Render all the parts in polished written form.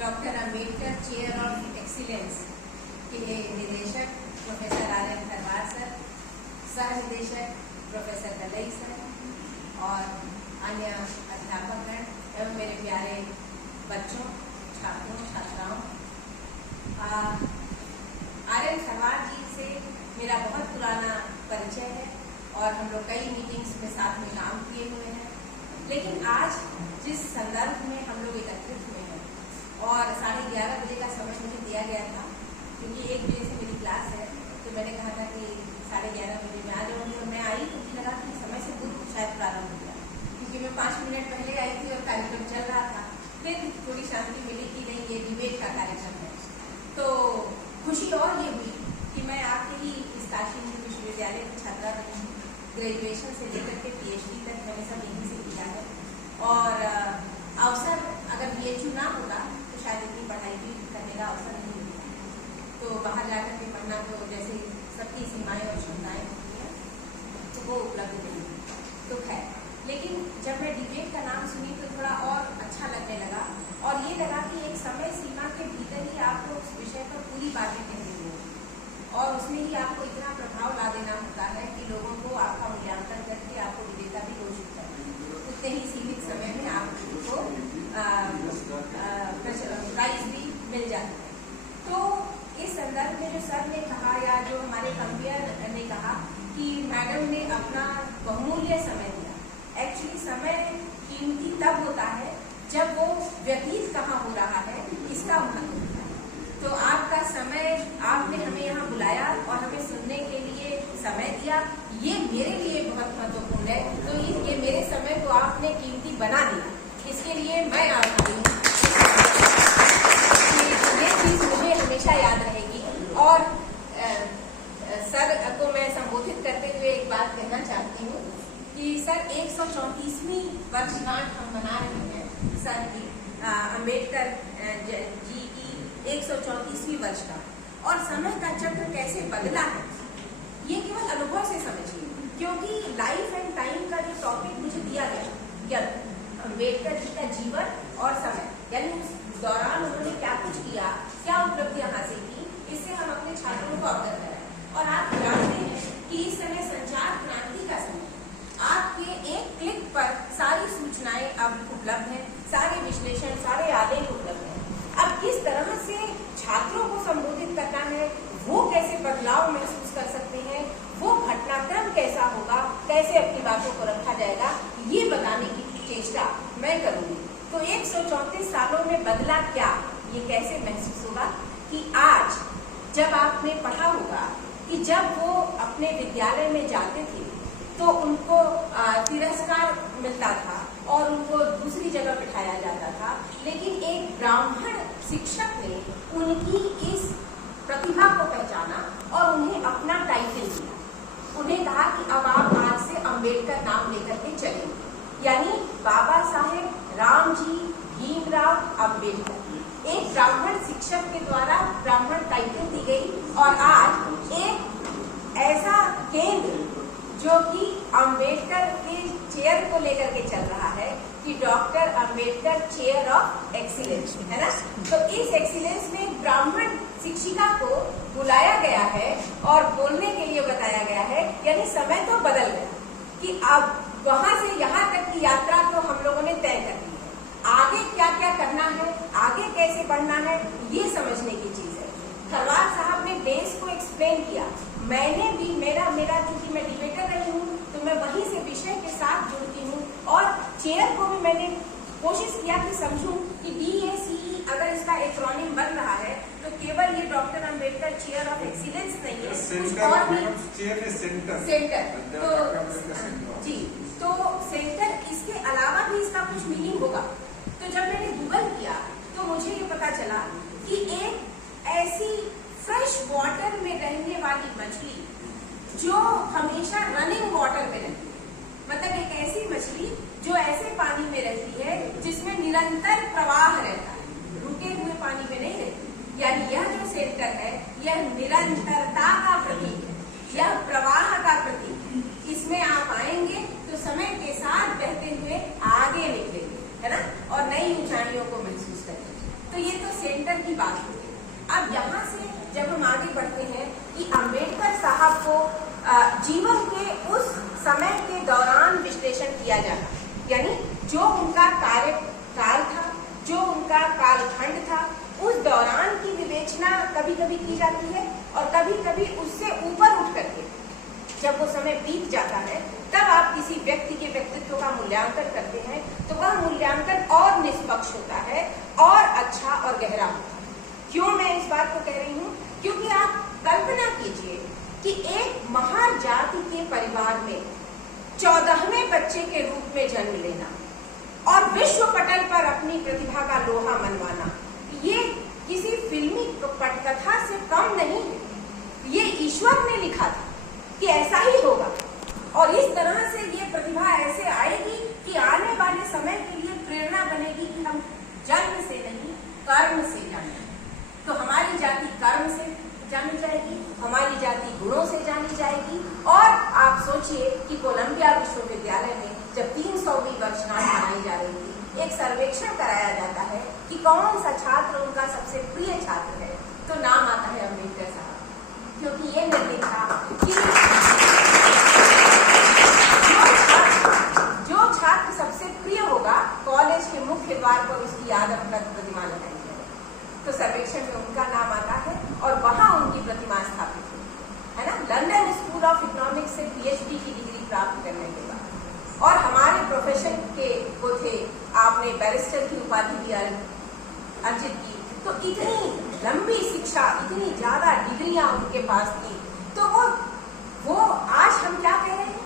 Doctor Ambedkar chair of excellence के निदेशक professor Aryan Kharwar sir, सह निदेशक प्रोफेसर दलई सर और अन्य अध्यापकगण एवं मेरे प्यारे बच्चों, छात्रों, छात्राओं, आर्यन खरवार जी से मेरा बहुत पुराना परिचय है और हम लोग कई मीटिंग्स में साथ में काम किए हुए हैं। लेकिन आज जिस संदर्भ में हम लोग एकत्रित हुए हैं और 11:30 बजे का समय मुझे दिया गया था, क्योंकि 1 बजे से मेरी क्लास है, तो मैंने कहा था कि 11:30 बजे मैं आ जाऊँगी और मैं आई तो मुझे लगा कि समय से पूर्व शायद प्रारंभ हो गया, क्योंकि मैं 5 मिनट पहले आई थी और कार्यक्रम चल रहा था। फिर थोड़ी शांति मिली कि नहीं, ये डिबेट का कार्यक्रम है। तो खुशी और ये हुई कि मैं आपके ही इस काशी हिंदू विश्वविद्यालय की छात्रा बनी हूँ। ग्रेजुएशन से लेकर के PhD तक मैंने सब यहीं से किया है और अवसर अगर BHU ना होगा तो शायद इतनी पढ़ाई भी करने का अवसर नहीं मिलता। तो बाहर जाकर के पढ़ना तो जैसे सबकी सीमाएं और क्षमताएं होती हैं तो वो उपलब्ध नहीं है। तो खैर, लेकिन जब मैं डिबेट का नाम सुनी तो थोड़ा और अच्छा लगने लगा और ये लगा कि एक समय सीमा के भीतर ही आपको उस विषय पर पूरी बातें कहनी होगी और उसमें ही आपको इतना प्रभाव ला देना होता है कि लोगों को आपका मूल्यांकन करके आपको विजेता भी घोषित करना है। उतने ही सीमित समय में आपको प्राइज भी मिल जाता है। तो इस संदर्भ में जो सर ने कहा या जो हमारे कंपेयर ने कहा कि मैडम ने अपना बहुमूल्य समय दिया, एक्चुअली समय कीमती तब होता है जब वो व्यतीत कहाँ हो रहा है इसका महत्व होता है। तो आपका समय, आपने हमें यहाँ बुलाया और हमें सुनने के लिए समय दिया, ये मेरे लिए बहुत महत्वपूर्ण है। तो ये मेरे समय को आपने कीमती बना दिया, इसके लिए मैं आभारी हूँ। ये चीज मुझे हमेशा याद रहेगी। और सर को मैं संबोधित करते हुए एक बात कहना चाहती हूँ कि सर 134वीं वर्षगांठ हम मना रहे हैं सर की, अंबेडकर जी की 134वीं वर्षगांठ। और समय का चक्र कैसे बदला है ये केवल अनुभव से समझिए, क्योंकि लाइफ एंड टाइम का जो टॉपिक मुझे दिया गया, अंबेडकर जी का जीवन और समय, यानी उस दौरान उन्होंने क्या कुछ किया, क्या उपलब्धियां हासिल की, इससे हम अपने छात्रों को अवगत कराएं। और आप जानते हैं कि इस समय संचार क्रांति का समय, आपके एक क्लिक पर सारी सूचनाएं अब उपलब्ध हैं, सारे विश्लेषण, सारे आलेख उपलब्ध हैं। अब किस तरह से छात्रों को संबोधित करना है, वो कैसे बदलाव महसूस कर सकते हैं, वो घटनाक्रम कैसा होगा, कैसे अपनी बातों को रखा जाएगा, ये बताने की चेष्टा मैं करूंगी। तो 134 सालों में बदला क्या, ये कैसे महसूस होगा कि आज जब आपने पढ़ा होगा कि जब वो अपने विद्यालय में जाते थे तो उनको तिरस्कार मिलता था और उनको दूसरी जगह बिठाया जाता था, लेकिन एक ब्राह्मण शिक्षक ने उनकी इस प्रतिभा को पहचाना और उन्हें अपना टाइटल दिया। उन्हें कहा कि अब आप आज से अंबेडकर नाम लेकर के चलेंगे, यानी बाबा साहेब रामजी भीमराव अंबेडकर। एक ब्राह्मण शिक्षक के द्वारा ब्राह्मण टाइटल दी गई और आज एक ऐसा केंद्र जो कि अंबेडकर के चेयर को लेकर के चल रहा है कि doctor Ambedkar chair of excellence, है ना। तो इस एक्सीलेंस में ब्राह्मण शिक्षिका को बुलाया गया है और बोलने के लिए बताया गया है, यानी समय तो बदल गया कि अब वहां से यहाँ तक की यात्रा तो हम लोगों ने तय कर दी है। आगे क्या क्या करना है, आगे कैसे बढ़ना है, ये समझने की चीज है। खरवार साहब ने बेस को एक्सप्लेन किया, मैंने भी मेरा चूंकि मैं डिबेटर रही हूँ तो मैं वहीं से विषय के साथ जुड़ती हूँ और चेयर को भी मैंने कोशिश किया कि समझूं कि DACE अगर इसका एक्रोनिम बन रहा है तो केवल ये doctor Ambedkar chair of excellence नहीं है, कुछ और भी सेंटर तो जी, तो सेंटर इसके अलावा भी इसका कुछ मीनिंग होगा। तो जब मैंने गूगल किया तो मुझे ये पता चला कि एक ऐसी फ्रेश वाटर में रहने वाली मछली जो हमेशा रनिंग वाटर में रहती है, मतलब एक ऐसी मछली जो ऐसे पानी में रहती है जिसमें निरंतर प्रवाह रहता है, रुके हुए पानी में नहीं रहती। यानी यह जो सेंटर है यह निरंतरता का प्रतीक है, यह प्रवाह का प्रतीक है। इसमें आप आएंगे तो समय के साथ बहते हुए आगे निकलेंगे, है ना, और नई ऊंचाइयों को महसूस करेंगे। तो ये तो बात होगी। अब यहाँ से जब हम आगे बढ़ते हैं कि अम्बेडकर साहब को जीवन के उस समय के दौरान विश्लेषण किया जाना, यानी जो उनका कार्यकाल था, जो उनका कालखंड था, उस दौरान की विवेचना कभी कभी की जाती है और कभी कभी उससे ऊपर उठ करके जब वो समय बीत जाता है तब आप किसी व्यक्ति के व्यक्तित्व का मूल्यांकन करते हैं तो वह मूल्यांकन और निष्पक्ष होता है और अच्छा और गहरा होता है। क्यों मैं इस बात को कह रही हूँ? क्योंकि आप कल्पना कीजिए कि एक महान जाति के परिवार में 14वें बच्चे के रूप में जन्म लेना और विश्व पटल पर अपनी प्रतिभा का लोहा मनवाना, ये किसी फिल्मी पटकथा से कम नहीं है। ये ईश्वर ने लिखा था कि ऐसा ही होगा और इस तरह से ये प्रतिभा ऐसे आएगी कि आने वाले समय के लिए प्रेरणा बनेगी कि हम जन्म से नहीं कर्म से जाने। तो हमारी जाति कर्म से जानी जाएगी, हमारी जाति गुणों से जानी जाएगी। और आप सोचिए कि कोलंबिया विश्वविद्यालय में जब 300वीं वर्षगांठ मनाई जा रही थी, एक सर्वेक्षण कराया जाता है कि कौन सा छात्र उनका सबसे प्रिय छात्र है, तो नाम आता है अम्बेडकर साहब, क्योंकि ये निर्णय था कि जो छात्र सबसे प्रिय होगा कॉलेज के मुख्य द्वार पर उसकी यादगार प्रतिमा लगाई जाए। तो सर्वेक्षण में उनका नाम आता है और वहां उनकी प्रतिमा स्थापित हुई है ना, लंदन स्कूल ऑफ इकोनॉमिक्स से पीएचडी की डिग्री प्राप्त करने के बाद। और हमारे प्रोफेशन के वो थे, आपने बैरिस्टर की उपाधि भी अर्जित की। तो इतनी लंबी शिक्षा, इतनी ज्यादा डिग्रियां उनके पास थी। तो वो आज हम क्या कह रहे हैं?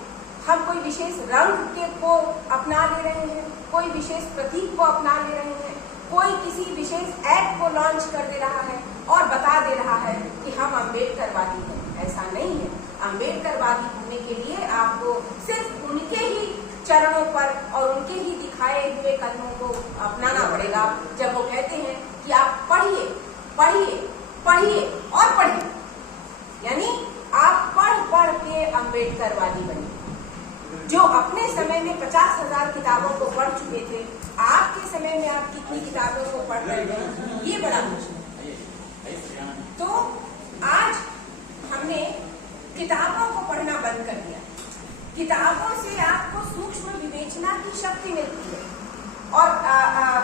हम कोई विशेष रंग को अपना ले रहे हैं, कोई विशेष प्रतीक को अपना ले रहे हैं, कोई किसी विशेष ऐप को लॉन्च कर दे रहा है और बता दे रहा है कि हम अम्बेडकरवादी हैं। ऐसा नहीं है। अम्बेडकरवादी होने के लिए आपको सिर्फ उनके ही चरणों पर और उनके ही दिखाए हुए कदमों को अपनाना पड़ेगा। जब वो कहते हैं कि आप पढ़िए पढ़िए पढ़िए और पढ़िए, यानी आप पढ़ के अम्बेडकरवादी बनिए। जो अपने समय में 50,000 किताबों को पढ़ चुके थे, आपके समय में आप कितनी किताबों को पढ़ रहे हैं, ये बड़ा मुश्किल है। तो आज हमने किताबों को पढ़ना बंद कर दिया। किताबों से आपको सूक्ष्म विवेचना की शक्ति मिलती है। और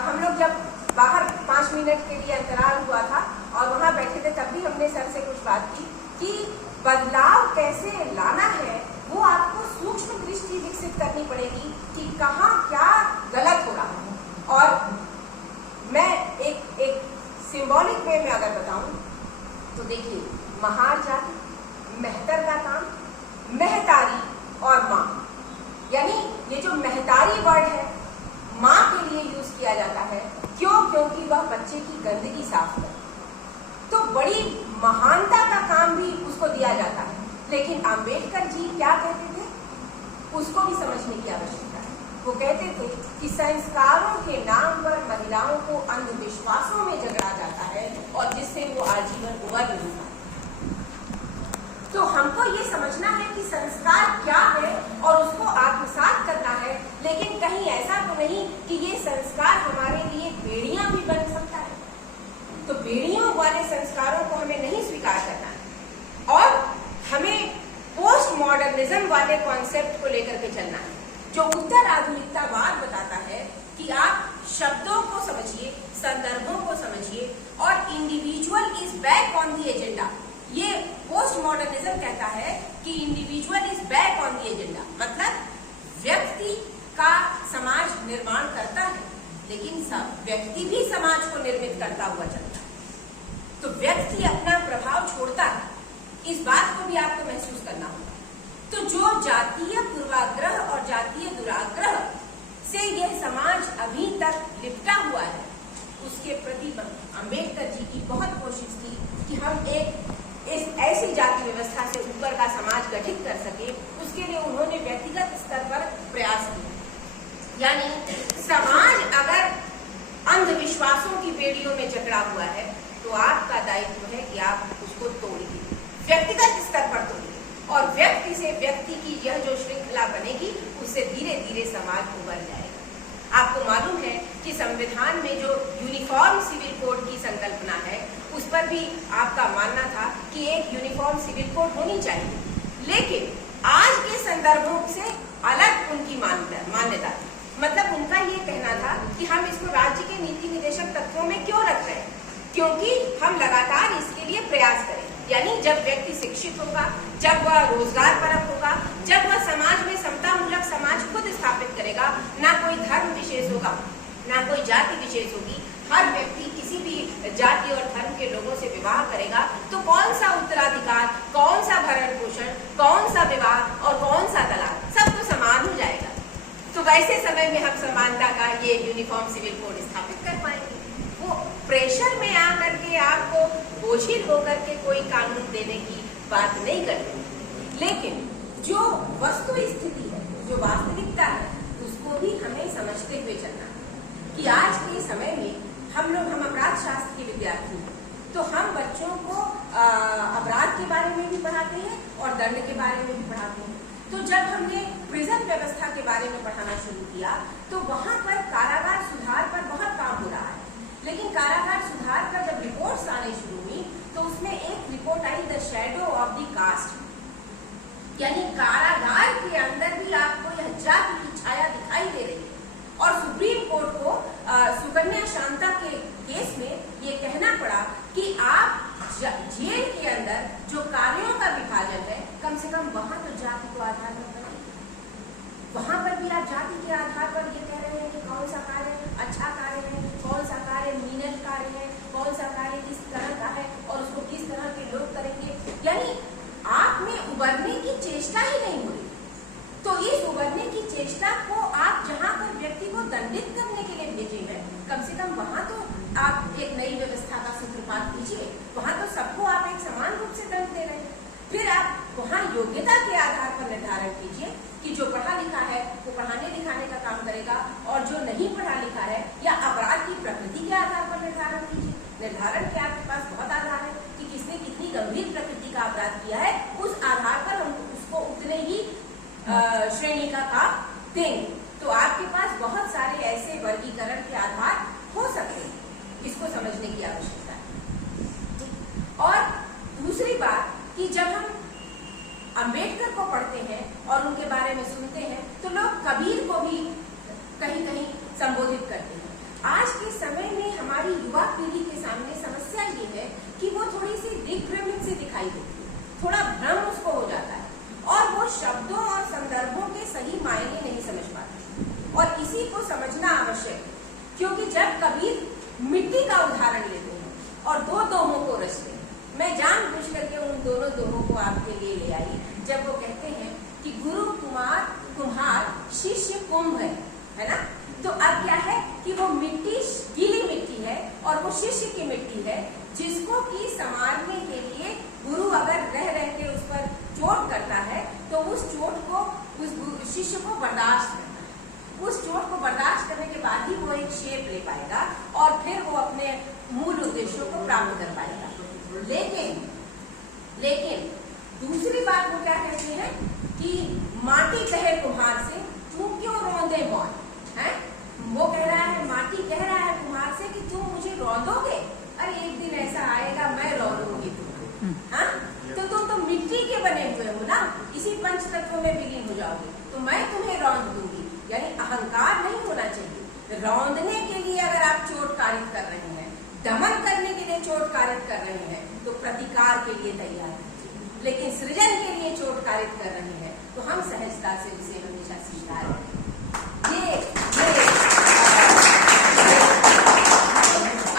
हम लोग जब बाहर 5 मिनट के लिए अंतराल हुआ था और वहां बैठे थे, तब भी हमने सर से कुछ बात की कि बदलाव कैसे लाना है, वो आपको सूक्ष्म दृष्टि विकसित करनी पड़ेगी कि कहाँ क्या गलत हो रहा है। और मैं एक सिंबॉलिक वे में अगर बताऊं तो देखिए, महार जाति, मेहतर का काम, महतारी और माँ, यानी ये जो महतारी वर्ड है माँ के लिए यूज किया जाता है। क्यों? क्योंकि वह बच्चे की गंदगी साफ करे। तो बड़ी महानता का काम भी उसको दिया जाता है। लेकिन अम्बेडकर जी क्या कहते थे, उसको भी समझने की आवश्यकता है। वो कहते थे कि संस्कारों के नाम पर महिलाओं को अंधविश्वासों में जकड़ा जाता है और जिससे वो आजीवन उबर नहीं पाते। तो हमको ये समझना है कि संस्कार क्या है और उसको आत्मसात करना है। लेकिन कहीं ऐसा तो नहीं कि ये संस्कार हमारे लिए बेड़ियां भी बन सकता है। तो बेड़ियों वाले संस्कारों को हमें नहीं स्वीकार करना है और हमें पोस्ट मॉडर्निज्म वाले कॉन्सेप्ट को लेकर के चलना है, जो उत्तर आधुनिकतावाद बताता है कि आप शब्दों को समझिए, संदर्भों को समझिए और individual is back on the agenda. ये पोस्ट मॉडर्निज्म कहता है कि individual is back on the agenda, मतलब व्यक्ति का समाज निर्माण करता है, लेकिन व्यक्ति भी समाज को निर्मित करता हुआ चलता है। तो व्यक्ति अपना प्रभाव छोड़ता है, इस बात को भी आपको महसूस करना होगा। तो जो जातीय पूर्वाग्रह और जातीय दुराग्रह से यह समाज अभी तक लिपटा हुआ है, उसके प्रति अम्बेडकर जी की बहुत कोशिश थी कि हम इस ऐसी जाति व्यवस्था से ऊपर का समाज गठित कर सके। उसके लिए उन्होंने व्यक्तिगत स्तर पर प्रयास किया। यानी समाज अगर अंधविश्वासों की बेड़ियों में जकड़ा हुआ है तो आपका दायित्व है कि आप उसको तोड़िए, व्यक्तिगत स्तर पर तोड़िए और व्यक्ति से व्यक्ति की यह जो श्रृंखला बनेगी उससे धीरे धीरे समाज उभर जाएगा। आपको मालूम है कि संविधान में जो यूनिफॉर्म सिविल कोड की संकल्पना है भी आपका मानना था कि एक यूनिफॉर्म सिविल कोड होनी चाहिए, लेकिन आज के संदर्भों से अलग उनकी मान्यता थी। मतलब उनका ये कहना था कि हम इसको राज्य के नीति निदेशक तत्वों में क्यों रख रहे हैं, क्योंकि हम लगातार इसके लिए प्रयास करें। यानी जब व्यक्ति शिक्षित होगा, जब वह रोजगार परक होगा, जब वह समाज में समता मूलक समाज खुद स्थापित करेगा, ना कोई धर्म विशेष होगा, ना कोई जाति विशेष होगी, हर व्यक्ति किसी भी जाति और धर्म के लोगों से विवाह करेगा, तो कौन सा उत्तराधिकार, कौन सा भरण पोषण, कौन सा विवाह और कौन सा तलाक, सब तो समान हो जाएगा। तो वैसे समय में हम समानता का ये यूनिफॉर्म सिविल कोड स्थापित कर पाएंगे। वो प्रेशर में आकर के आपको बोझिल होकर के कोई कानून देने की बात नहीं करते, लेकिन जो वस्तु स्थिति है, जो वास्तविकता है, उसको भी हमें समझते हुए चलना है कि आज के समय में हम अपराध शास्त्र के विद्यार्थी हैं, तो हम बच्चों को अपराध के बारे में भी पढ़ाते हैं और दंड के बारे में भी पढ़ाते हैं। तो जब हमने प्रिजन व्यवस्था के बारे में पढ़ाना शुरू किया, तो वहां पर कारागार सुधार पर बहुत काम हो रहा है, लेकिन कारागार सुधार पर जब रिपोर्ट्स आने शुरू हुई, तो उसमें एक रिपोर्ट आई, the shadow of the caste, यानी कारागार के अंदर भी आपको यह जाति की छाया दिखाई दे रही है। और सुप्रीम कोर्ट को सुकन्या शांता के केस में ये कहना पड़ा कि आप जेल के अंदर जो कार्यों का विभाजन है, कम से कम वहां तो जाति को आधार पर करें। वहां पर भी आप जाति के आधार पर ये कह रहे हैं कि कौन सा कार्य अच्छा कार्य है, कौन सा कार्य मीनल कार्य है, कौन सा कार्य किस तरह का है और उसको किस तरह के लोग करेंगे। यानी आप में उबरने की चेष्टा ही नहीं हो रही। तो इस उबरने की चेष्टा को आप जहां पर व्यक्ति को दंडित करने के लिए भेजे हैं, कम से कम वहां तो आप एक नई व्यवस्था का सूत्रपात कीजिए। वहां तो सबको आप एक समान रूप से दंड दे रहे हैं। फिर आप वहां योग्यता के आधार पर निर्धारण कीजिए कि जो पढ़ा लिखा है वो पढ़ाने लिखाने का काम करेगा, और जो नहीं पढ़ा लिखा है या अपराध की प्रकृति के आधार पर निर्धारण कीजिए। निर्धारण के आपके पास बहुत आधार है कि किसने कितनी गंभीर प्रकृति का अपराध किया है, उस आधार पर हम उसको उतने ही श्रेणी का काम देंगे। तो आपके पास बहुत सारे ऐसे वर्गीकरण के आधार हो सकते हैं, इसको समझने की आवश्यकता है। और दूसरी बात कि जब हम अंबेडकर को पढ़ते हैं और उनके बारे में सुनते हैं, तो लोग कबीर को भी कहीं कहीं संबोधित करते हैं। आज के समय में हमारी युवा पीढ़ी के सामने समस्या ये है कि वो थोड़ी सी दिग्भ्रमित से दिखाई देती है, थोड़ा भ्रम उसको हो जाता है और वो शब्दों और संदर्भों के सही मायने नहीं समझ पाते। और इसी को समझना आवश्यक है, क्योंकि जब कबीर मिट्टी का उदाहरण लेते हैं और दो दोहों को रचते हैं, मैं जानबूझ करके उन दोनों दोहों को आपके लिए ले आई, जब वो कहते हैं कि गुरु कुमार कुम्हार शिष्य कुंभ है ना। तो अब क्या है कि वो मिट्टी गीली मिट्टी है और वो शिष्य की मिट्टी है, जिसको कि संवारने के लिए गुरु अगर रह के उस पर चोट करता है, तो उस चोट को उस शिष्य को बर्दाश्त करना है। उस चोट को बर्दाश्त करने के बाद ही वो एक शेप ले पाएगा और फिर वो अपने मूल उद्देश्यों को प्राप्त कर पाएगा। लेकिन दूसरी बात वो क्या कहते हैं कि माटी कहे कुम्हार से तू क्यों रौंदे मौन है। वो कह रहा है, माटी कह रहा है कुम्हार से कि तुम मुझे रौंदोगे, अरे एक दिन ऐसा आएगा मैं रौंदूंगी तुम्हें। हाँ, तो तुम तो मिट्टी के बने हुए हो ना, इसी पंच तत्वों में विलीन हो जाओगे, तो मैं तुम्हें रौंद दूंगी। यानी अहंकार नहीं होना चाहिए। रौंदने के लिए अगर आप चोट कारित कर रहे हैं, दमन करने के लिए चोट कारित कर रहे हैं, तो प्रतिकार के लिए तैयार कीजिए। लेकिन सृजन के लिए चोट कारित कर रहे हैं, तो हम सहजता से उसे हमेशा स्वीकार करें।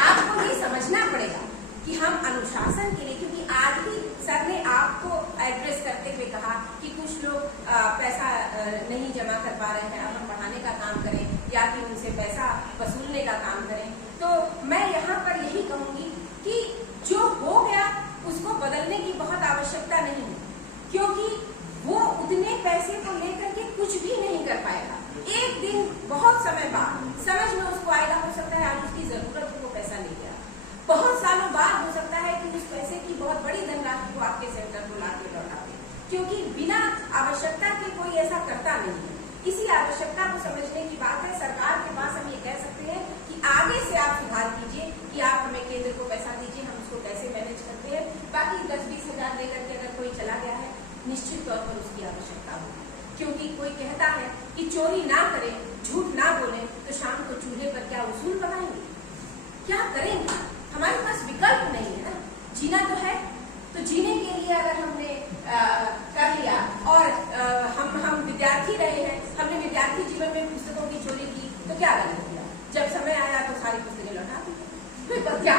आपको ये समझना पड़ेगा कि हम अनुशासन के लिए, क्योंकि आज भी सर ने आपको एड्रेस करते हुए कहा कि कुछ लोग पैसा नहीं जमा कर पा रहे हैं, अब हम पढ़ाने का काम करें या कि उनसे पैसा वसूलने का काम करें। तो मैं यहाँ पर यही कहूंगी कि जो हो गया उसको बदलने की बहुत आवश्यकता नहीं है, क्योंकि वो उतने पैसे को लेकर के कुछ भी नहीं कर पाएगा। चोरी ना करें, झूठ ना बोलें, तो शाम को चूल्हे पर क्या उसूल बनाएंगे? क्या करेंगे? हमारे पास विकल्प नहीं है ना, जीना तो है। तो जीने के लिए अगर हमने कर लिया और हम विद्यार्थी रहे हैं, हमने विद्यार्थी जीवन में पुस्तकों की चोरी की, तो क्या गलत किया? जब समय आया तो सारी पुस्तकें लौटा दी, तो क्या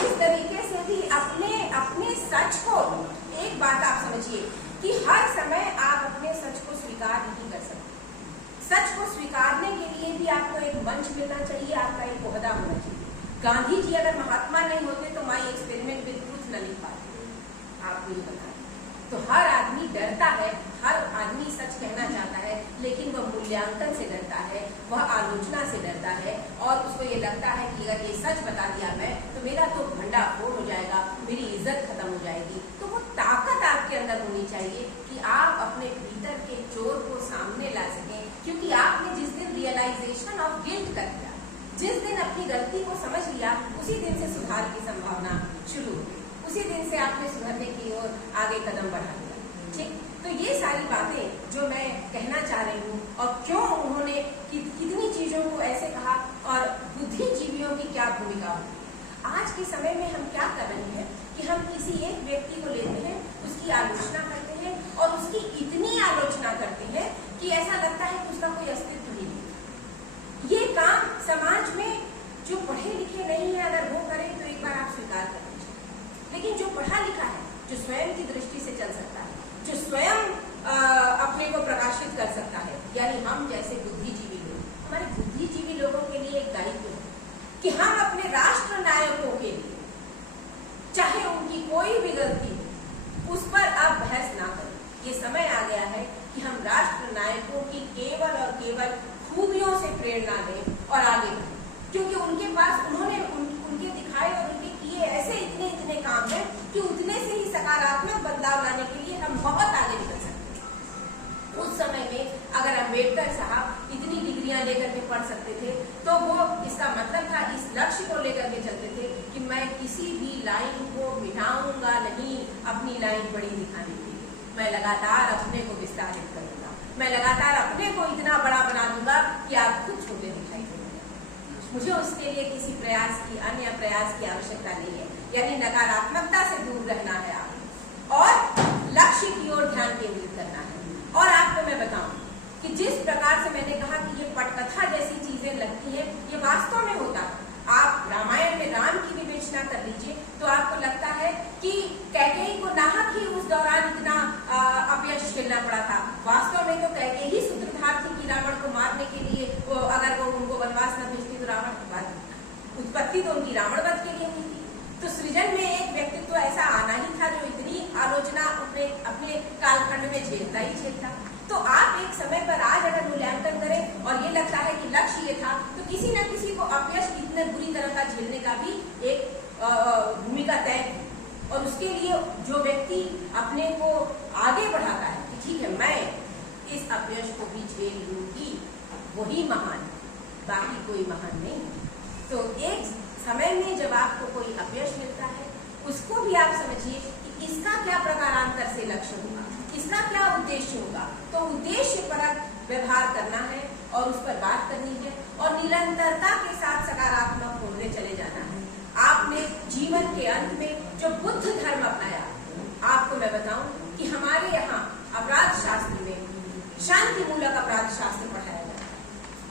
इस तरीके से भी अपने सच को, एक बात आप समझिए कि हर समय आप अपने सच को स्वीकार नहीं कर सकते। सच को स्वीकारने के लिए भी आपको एक मंच मिलना चाहिए, आपका एक ओहदा होना चाहिए। गांधी जी अगर महात्मा नहीं होते तो माई एक्सपेरिमेंट विद ट्रूथ न लिख पाते, आप मुझे बताएं। तो हर आदमी डरता है, हर आदमी सच कहना चाहता है, लेकिन वह मूल्यांकन से डरता है, वह आलोचना से डरता है, और उसको ये लगता है कि अगर ये सच बता दिया मैं, तो मेरा तो भंडाफोड़ हो जाएगा, मेरी इज्जत खत्म हो जाएगी। तो वो ताकत आपके अंदर होनी चाहिए कि आप अपने भीतर के चोर को सामने ला सकें, क्योंकि आपने जिस दिन रियलाइजेशन ऑफ गिल्ट कर दिया, जिस दिन अपनी गलती को समझ लिया, उसी दिन से सुधार की संभावना शुरू हुई, उसी दिन से आपने सुधरने की ओर आगे कदम बढ़ा दिया। ठीक, तो ये सारी बातें जो मैं कहना चाह रही हूँ, और क्यों उन्होंने कितनी चीजों को ऐसे कहा, और बुद्धिजीवियों की क्या भूमिका होती है। आज के समय में हम क्या कर रहे हैं कि हम किसी एक व्यक्ति को लेते हैं, उसकी आलोचना करते हैं, और उसकी इतनी आलोचना करते हैं कि ऐसा लगता है कि उसका कोई अस्तित्व ही नहीं। ये काम समाज में जो पढ़े लिखे नहीं है अगर वो करें तो एक बार आप स्वीकार कर लीजिए, लेकिन जो पढ़ा लिखा है, जो स्वयं की दृष्टि से चल सकता है, जो स्वयं अपने को प्रकाशित कर सकता है, यानी हम जैसे बुद्धिजीवी लोग, हमारे बुद्धिजीवी लोगों के लिए एक दायित्व है कि हम अपने राष्ट्र नायकों के लिए, चाहे उनकी कोई भी गलती हो, उस पर अब बहस ना करें। ये समय आ गया है कि हम राष्ट्र नायकों की केवल और केवल खूबियों से प्रेरणा लें और आगे बढ़ें, क्योंकि उनके पास उनके दिखाए और उनके किए ऐसे इतने काम हैं कि उतने से ही सकारात्मक बदलाव लाने के लिए हम बहुत आगे निकल सकते हैं। उस समय में अगर अम्बेडकर साहब इतनी डिग्रियां लेकर के पढ़ सकते थे, तो वो इसका मतलब था, इस लक्ष्य को लेकर के चलते थे कि मैं किसी भी लाइन को मिटाऊंगा नहीं, अपनी लाइन बड़ी दिखाने के लिए मैं लगातार अपने को विस्तारित करूंगा, मैं लगातार अपने को इतना बड़ा बना दूंगा कि आप खुद छोटे दिखाई देंगे। मुझे उसके लिए किसी प्रयास की, अन्य प्रयास की आवश्यकता नहीं है, यानी नकारात्मकता से दूर रहना है आप, और लक्ष्य की ओर ध्यान केंद्रित करना है। और आपको मैं बताऊं कि जिस प्रकार से मैंने कहा कि ये पटकथा जैसी चीजें लगती है, ये वास्तव में होता है। आप रामायण में राम की विवेचना कर लीजिए तो आपको लगता है कि कैकेयी को नाहक ही उस दौरान इतना अपयश झेलना पड़ा था। वास्तव में तो कैकेयी ही सूत्रधार थी कि रावण को मारने के लिए अगर वो उनको वनवास न भेजती तो रावण को मार देता। उत्पत्ति तो उनकी रावण वध के लिए हुई थी। तो सृजन में एक व्यक्तित्व ऐसा आना ही था जो इतनी आलोचना अपने कालखंड में झेलता ही झेलता। तो आप एक समय पर आज अगर मूल्यांकन करें और ये लगता है कि लक्ष्य ये था, तो किसी न किसी को अपयश इतने बुरी तरह का झेलने का भी एक भूमिका तय है। और उसके लिए जो व्यक्ति अपने को आगे बढ़ाता है कि ठीक है मैं इस अपयश को भी झेल लूंगी, वही महान, बाकी कोई महान नहीं। तो एक समय में जब आपको कोई अपयश मिलता है, उसको भी आप समझिए कि इसका क्या प्रकारांतर से लक्ष्य होगा, इसका क्या उद्देश्य होगा। तो उद्देश्य परक व्यवहार करना है और उस पर बात करनी है और निरंतरता के साथ सकारात्मक होते चले जाना है। आपने जीवन के अंत में जो बुद्ध धर्म अपनाया, आपको मैं बताऊं कि हमारे यहाँ अपराध शास्त्र में शांति मूलक अपराध शास्त्र पढ़ाया जाता है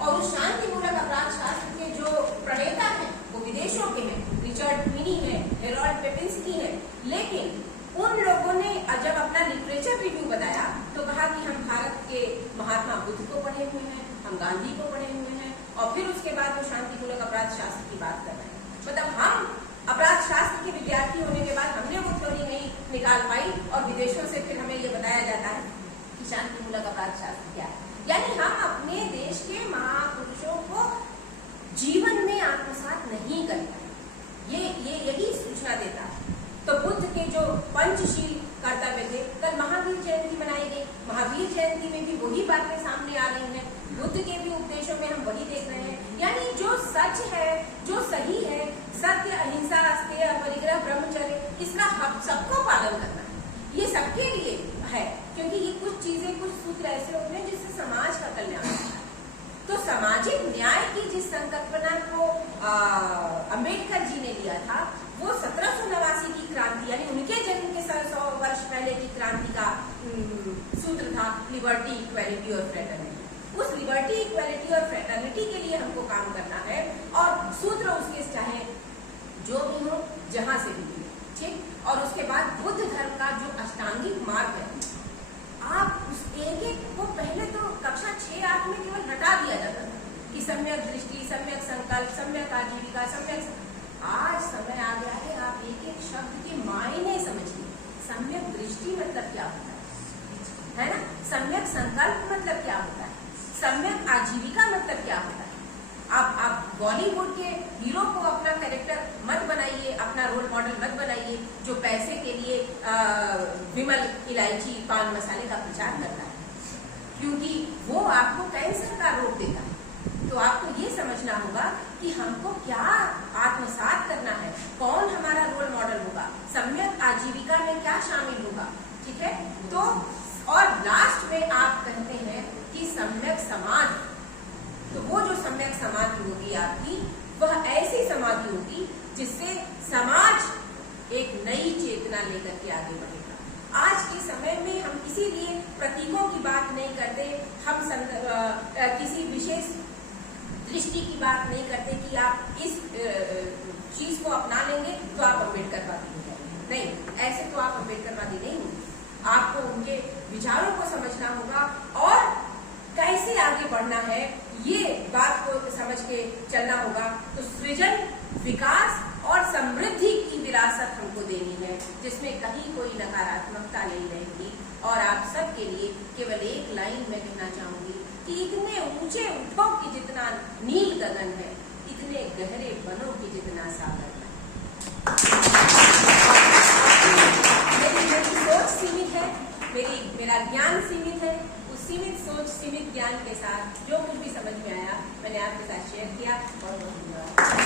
और उस शांति मूलक अपराध शास्त्र के जो प्रणेता हैं वो विदेशों के हैं, रिचर्ड क्विनी है, हेरोल्ड पेपिंस्की है। लेकिन उन लोगों ने जब अपना लिटरेचर रिव्यू बताया तो कहा कि हम भारत के महात्मा बुद्ध को पढ़े हुए हैं, हम गांधी को पढ़े हुए हैं, और फिर उसके बाद वो शांति मूलक अपराध शास्त्र की बात कर रहे हैं। मतलब हम अपराध शास्त्र के विद्यार्थी होने के बाद हमने वो थ्योरी नहीं निकाल पाई और विदेशों से फिर हमें ये बताया जाता है कि शांति मूलक अपराध शास्त्र क्या है। यानी हम अपने देश के महापुरुषों को जीवन में आत्मसात नहीं कर पाए। ये यही सूचना देता है। तो बुद्ध के जो पंचशील कर्तव्य थे, कल महावीर जयंती मनाई गई, महावीर जयंती में भी वही बातें सामने आ रही हैं, बुद्ध के भी उपदेशों में हम वही देख रहे हैं। यानी जो सच है, जो सही है, सत्य, अहिंसा, अस्तेय, परिग्रह, ब्रह्मचर्य, इसका हम सबको पालन करना है। ये सबके लिए है, क्योंकि ये कुछ चीजें, कुछ सूत्र ऐसे होते हैं जिससे समाज का कल्याण होता है। तो सामाजिक न्याय की जिस संकल्पना को अंबेडकर जी ने लिया था, वो 1789 की क्रांति, यानी उनके जन्म के 100 वर्ष पहले की क्रांति का सूत्र था, लिबर्टी, इक्वालिटी और फ्रेटर्निटी। उस लिबर्टी, इक्वालिटी और फ्रेटर्निटी के लिए हमको काम करना है, और सूत्र उसके चाहे जो भी हो, जहां से भी हो, ठीक। और उसके बाद बुद्ध धर्म का जो अष्टांगिक मार्ग है, आप उस एक को पहले तो कक्षा 6-8 में केवल रटा दिया जाता था कि सम्यक दृष्टि, सम्यक संकल्प, सम्यक आजीविका, सम्यक। आज समय आ गया है, आप एक शब्द के मायने समझिए। सम्यक दृष्टि मतलब क्या होता है ना? सम्यक संकल्प मतलब क्या होता है? सम्यक आजीविका मतलब क्या होता है? आप बॉलीवुड के हीरो को अपना कैरेक्टर मत बनाइए, अपना रोल मॉडल मत बनाइए, जो पैसे के लिए विमल, इलायची, पान मसाले का प्रचार करता है, क्योंकि वो आपको कैंसर का रोग देता है। तो आपको ये समझना होगा कि हमको क्या आत्मसात करना है, कौन हमारा रोल मॉडल होगा, सम्यक आजीविका में क्या शामिल होगा, ठीक है। तो और लास्ट में आप कहते हैं कि सम्यक समाज, तो वो जो सम्यक समाधि होगी आपकी, वह ऐसी समाधि होगी जिससे समाज एक नई चेतना लेकर के आगे बढ़ेगा। आज के समय में हम इसीलिए प्रतीकों की बात नहीं करते, हम किसी विशेष दृष्टि की बात नहीं करते कि आप इस चीज को अपना लेंगे तो आप अम्बेडकरवादी हो जाएंगे। नहीं, ऐसे तो आप अम्बेडकरवादी नहीं होंगे। आपको उनके विचारों को समझना होगा और कैसे आगे बढ़ना है, ये बात को समझ के चलना होगा। तो सृजन, विकास और समृद्धि की विरासत हमको देनी है, जिसमें कहीं कोई नकारात्मकता नहीं रहेगी। और आप सबके लिए केवल एक लाइन में कहना चाहूंगी कि इतने ऊंचे उठो कि जितना नील गगन है, इतने गहरे बनो कि जितना सागर है। मेरी सोच सीमित है, मेरा ज्ञान सीमित है। उस सीमित सोच, सीमित ज्ञान के साथ जो कुछ भी समझ में आया, मैंने आपके साथ शेयर किया। बहुत बहुत धन्यवाद।